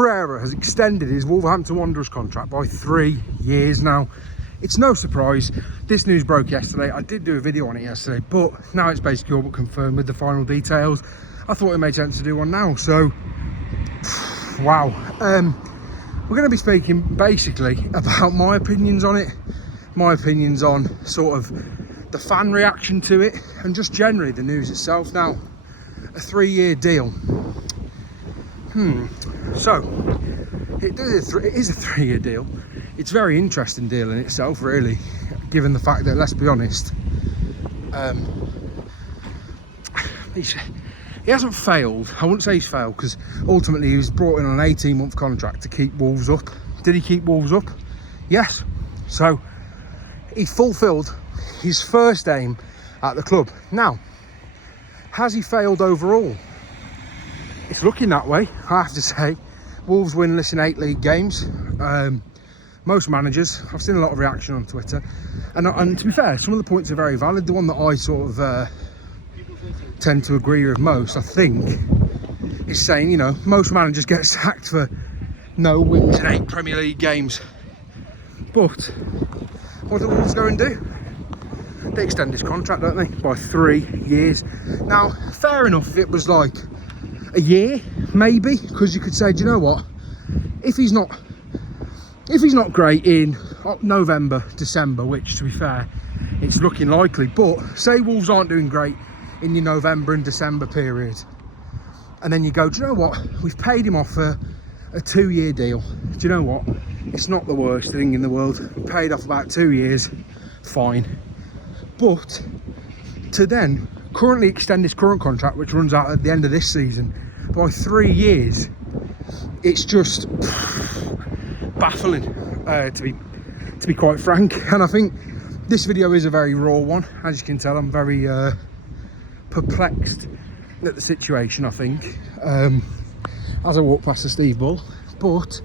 Pereira has extended his Wolverhampton Wanderers contract by 3 years now. It's no surprise. This news broke yesterday. I did do a video on it yesterday, but now it's basically all but confirmed with the final details. I thought it made sense to do one now. So, wow. We're going to be speaking basically about my opinions on it, my opinions on sort of the fan reaction to it, and just generally the news itself. Now, a 3-year deal. So, it is a 3-year deal. It's a very interesting deal in itself, really, given the fact that, let's be honest, he hasn't failed. I wouldn't say he's failed, because ultimately he was brought in on an 18-month contract to keep Wolves up. Did he keep Wolves up? Yes. So, he fulfilled his first aim at the club. Now, has he failed overall? It's looking that way, I have to say. Wolves winless in 8 league games. Most managers, I've seen a lot of reaction on Twitter, and to be fair, some of the points are very valid. The one that I sort of tend to agree with most, I think, is saying, you know, most managers get sacked for no wins in 8 Premier League games. But what do Wolves go and do? They extend his contract, don't they, by 3 years. Now, fair enough if it was like a year, maybe, because you could say, do you know what, if he's not great in November, December, which to be fair, it's looking likely, but say Wolves aren't doing great in your November and December period, and then you go, do you know what, we've paid him off a 2-year deal. Do you know what, it's not the worst thing in the world. We paid off about 2 years, fine. But to then currently extend his current contract, which runs out at the end of this season, by 3 years, it's just baffling, to be quite frank. And I think this video is a very raw one. As you can tell, I'm very perplexed at the situation, I think, as I walk past the Steve Bull. But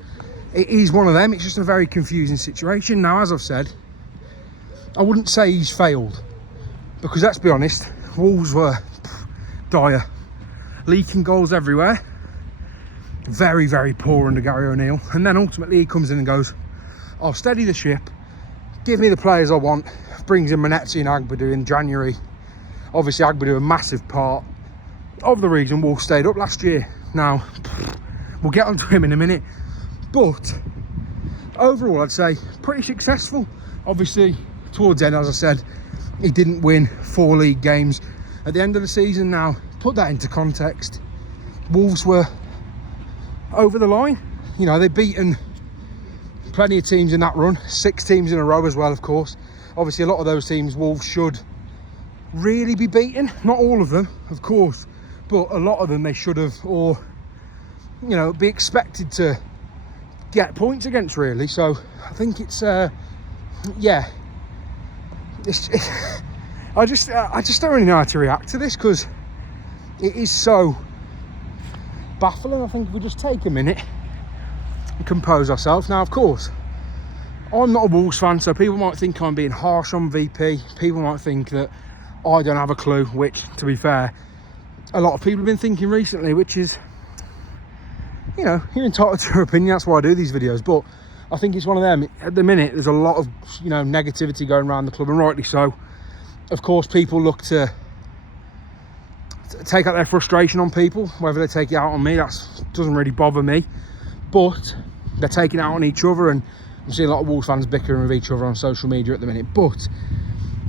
it is one of them. It's just a very confusing situation. Now, as I've said, I wouldn't say he's failed, because let's be honest, Wolves were dire, leaking goals everywhere, very, very poor under Gary O'Neill. And then ultimately he comes in and goes, I'll steady the ship, give me the players I want, brings in Manetzi and Agbadu in January. Obviously Agbadu a massive part of the reason Wolves stayed up last year. Now, we'll get onto him in a minute, but overall I'd say pretty successful. Obviously towards the end, as I said, he didn't win 4 league games at the end of the season. Now, put that into context, Wolves were over the line. You know, they've beaten plenty of teams in that run, 6 teams in a row as well, of course. Obviously, a lot of those teams Wolves should really be beaten. Not all of them, of course, but a lot of them they should have, or, you know, be expected to get points against, really. So, I think it's, yeah. I just don't really know how to react to this, because it is so baffling. I think if we just take a minute and compose ourselves. Now, of course, I'm not a Wolves fan, so people might think I'm being harsh on VP. People might think that I don't have a clue, which, to be fair, a lot of people have been thinking recently, which is, you know, you're entitled to your opinion. That's why I do these videos. But I think it's one of them. At the minute, there's a lot of, you know, negativity going around the club, and rightly so. Of course, people look to take out their frustration on people. Whether they take it out on me, that doesn't really bother me. But they're taking it out on each other, and I'm seeing a lot of Wolves fans bickering with each other on social media at the minute. But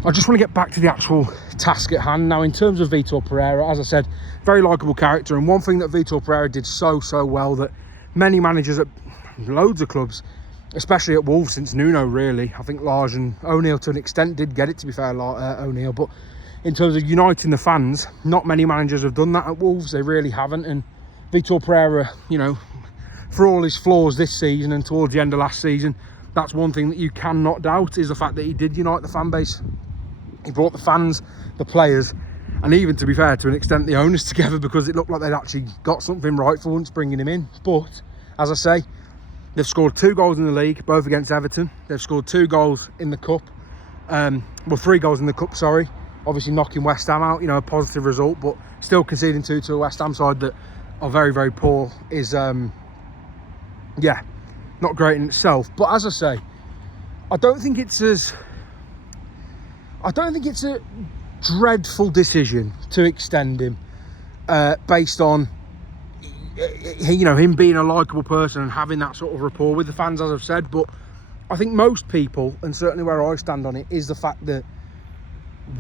I just want to get back to the actual task at hand. Now, in terms of Vitor Pereira, as I said, very likeable character. And one thing that Vitor Pereira did so well that many managers at loads of clubs, especially at Wolves since Nuno, really, I think Lage and O'Neill to an extent did get it, to be fair, O'Neill, but in terms of uniting the fans, not many managers have done that at Wolves. They really haven't. And Vitor Pereira, you know, for all his flaws this season and towards the end of last season, that's one thing that you cannot doubt, is the fact that he did unite the fan base. He brought the fans, the players, and even, to be fair, to an extent, the owners together, because it looked like they'd actually got something right for once bringing him in. But, as I say, they've scored 2 goals in the league, both against Everton. They've scored 2 goals in the Cup. Well, 3 goals in the Cup, sorry. Obviously knocking West Ham out, you know, a positive result, but still conceding 2 to a West Ham side that are very, very poor is yeah, not great in itself. But as I say, I don't think it's a dreadful decision to extend him based on him being a likeable person and having that sort of rapport with the fans, as I've said. But I think most people, and certainly where I stand on it, is the fact that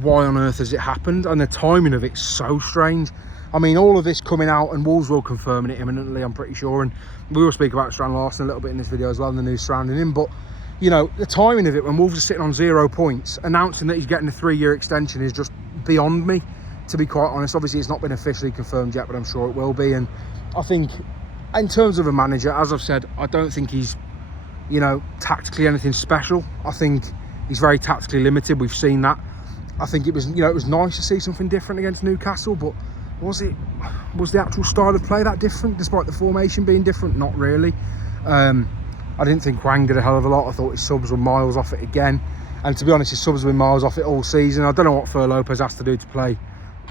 why on earth has it happened, and the timing of it's so strange. I mean, all of this coming out, and Wolves will confirm it imminently, I'm pretty sure, and we will speak about Strand Larsen a little bit in this video as well, and the news surrounding him. But you know, the timing of it, when Wolves are sitting on 0 points, announcing that he's getting a 3-year extension is just beyond me, to be quite honest. Obviously it's not been officially confirmed yet, but I'm sure it will be. And I think in terms of a manager, as I've said, I don't think he's, you know, tactically anything special. I think he's very tactically limited. We've seen that. I think it was, you know, it was nice to see something different against Newcastle, but was the actual style of play that different, despite the formation being different? Not really. I didn't think Hwang did a hell of a lot. I thought his subs were miles off it again. And to be honest, his subs have been miles off it all season. I don't know what Fer Lopez has to do to play,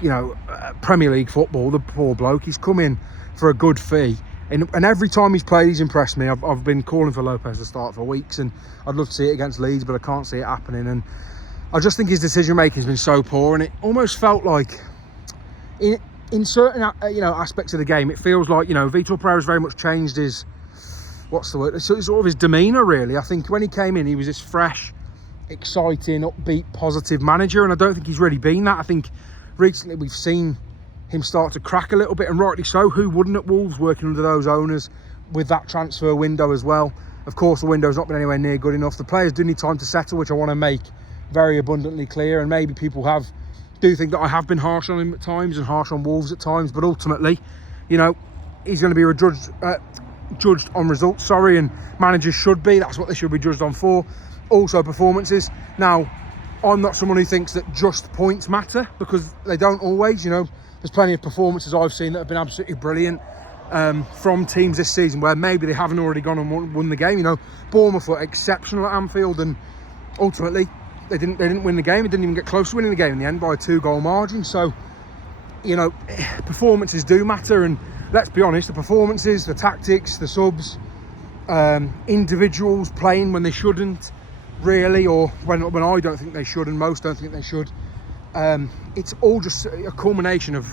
you know, Premier League football. The poor bloke. He's come in for a good fee. And every time he's played, he's impressed me. I've been calling for Lopez to start for weeks, and I'd love to see it against Leeds, but I can't see it happening. And I just think his decision-making has been so poor, and it almost felt like in certain, you know, aspects of the game, it feels like, you know, Vitor Pereira has very much changed his, what's the word, sort of his demeanour, really. I think when he came in, he was this fresh, exciting, upbeat, positive manager, and I don't think he's really been that. I think recently we've seen him start to crack a little bit, and rightly so. Who wouldn't at Wolves, working under those owners with that transfer window as well? Of course, the window's not been anywhere near good enough. The players do need time to settle, which I want to make very abundantly clear, and maybe people do think that I have been harsh on him at times and harsh on Wolves at times, but ultimately, you know, he's going to be judged on results, and managers should be. That's what they should be judged on for. Also performances. Now, I'm not someone who thinks that just points matter, because they don't always. You know, there's plenty of performances I've seen that have been absolutely brilliant from teams this season where maybe they haven't already gone and won the game. You know, Bournemouth were exceptional at Anfield, and ultimately they didn't win the game. They didn't even get close to winning the game in the end by a 2-goal margin. So, you know, performances do matter, and let's be honest, the performances, the tactics, the subs, individuals playing when they shouldn't, really, or when I don't think they should, and most don't think they should. It's all just a culmination of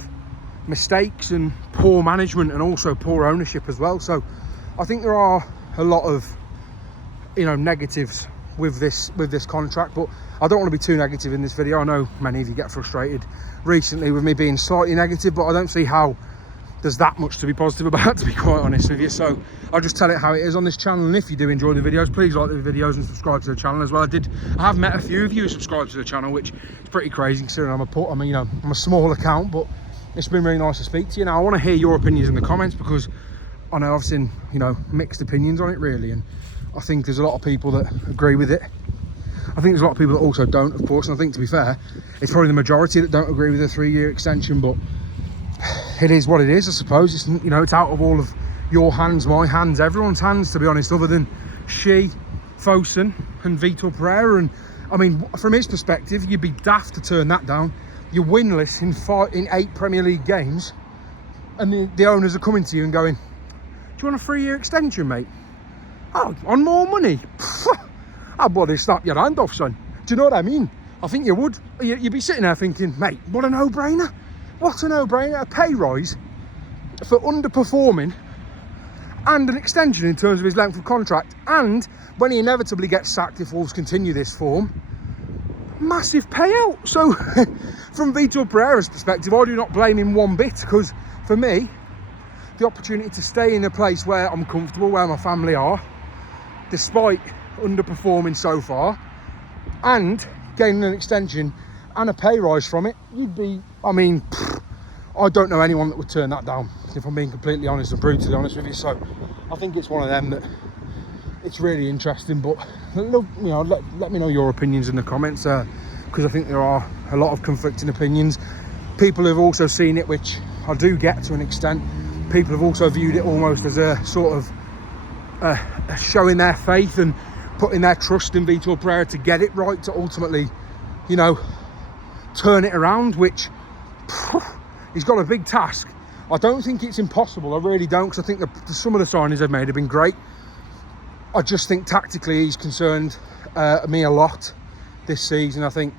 mistakes and poor management, and also poor ownership as well. So I think there are a lot of, you know, negatives with this contract, but I don't want to be too negative in this video. I know many of you get frustrated recently with me being slightly negative, but I don't see how there's that much to be positive about, to be quite honest with you. So I'll just tell it how it is on this channel, and if you do enjoy the videos, please like the videos and subscribe to the channel as well. I have met a few of you who subscribe to the channel, which is pretty crazy considering I'm a small account, but it's been really nice to speak to you. Now I want to hear your opinions in the comments, because I know I've seen, you know, mixed opinions on it really, and I think there's a lot of people that agree with it. I think there's a lot of people that also don't, of course, and I think, to be fair, it's probably the majority that don't agree with a 3-year extension, but it is what it is, I suppose. It's, you know, it's out of all of your hands, my hands, everyone's hands, to be honest, other than Fosun and Vitor Pereira. And I mean, from his perspective, you'd be daft to turn that down. You're winless in 8 Premier League games, and the owners are coming to you and going, "Do you want a 3-year extension, mate? Oh, on more money? I'd bloody slap your hand off, son." Do you know what I mean? I think you would. You'd be sitting there thinking, mate, what a no-brainer. What a no-brainer. A pay rise for underperforming, and an extension in terms of his length of contract, and when he inevitably gets sacked if Wolves continue this form, massive payout. So from Vitor Pereira's perspective, I do not blame him one bit, because for me, the opportunity to stay in a place where I'm comfortable, where my family are, despite underperforming so far, and gaining an extension and a pay rise from it, you'd be, I mean, I don't know anyone that would turn that down, if I'm being completely honest and brutally honest with you. So I think it's one of them that it's really interesting. But you know, let me know your opinions in the comments, because I think there are a lot of conflicting opinions. People have also seen it, which I do get to an extent. People have also viewed it almost as a sort of showing their faith and putting their trust in Vitor Pereira to get it right, to ultimately, you know, turn it around, which he's got a big task. I don't think it's impossible, I really don't, because I think some of the signings they've made have been great. I just think tactically he's concerned me a lot this season. I think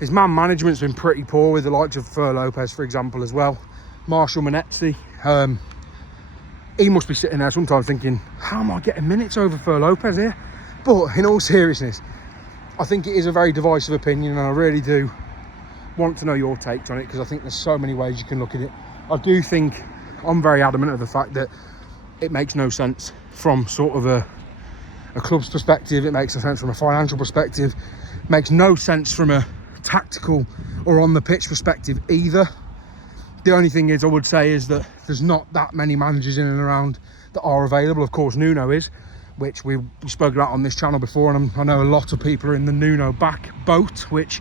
his man management's been pretty poor with the likes of Fer Lopez, for example, as well. Marshall Monetzi, he must be sitting there sometimes thinking, how am I getting minutes over Fer Lopez here? But in all seriousness, I think it is a very divisive opinion, and I really do want to know your takes on it, because I think there's so many ways you can look at it. I do think I'm very adamant of the fact that it makes no sense from sort of a club's perspective. It makes no sense from a financial perspective. It makes no sense from a tactical or on the pitch perspective either. The only thing is, I would say, is that there's not that many managers in and around that are available. Of course, Nuno is, which we spoke about on this channel before, and I know a lot of people are in the Nuno back boat, which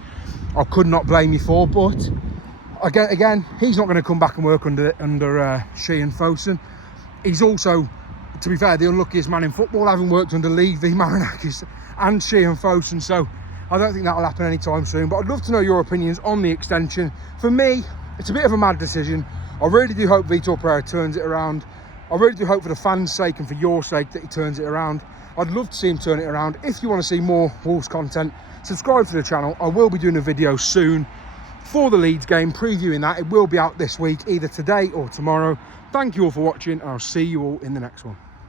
I could not blame you for. But again, he's not going to come back and work under Sheehan Fosun. He's also, to be fair, the unluckiest man in football, having worked under Levy, Marinakis and Sheehan Fosun. So I don't think that'll happen anytime soon. But I'd love to know your opinions on the extension. For me, it's a bit of a mad decision. I really do hope Vitor Pereira turns it around. I really do hope, for the fans' sake and for your sake, that he turns it around. I'd love to see him turn it around. If you want to see more Wolves content, subscribe to the channel. I will be doing a video soon for the Leeds game, previewing that. It will be out this week, either today or tomorrow. Thank you all for watching, and I'll see you all in the next one.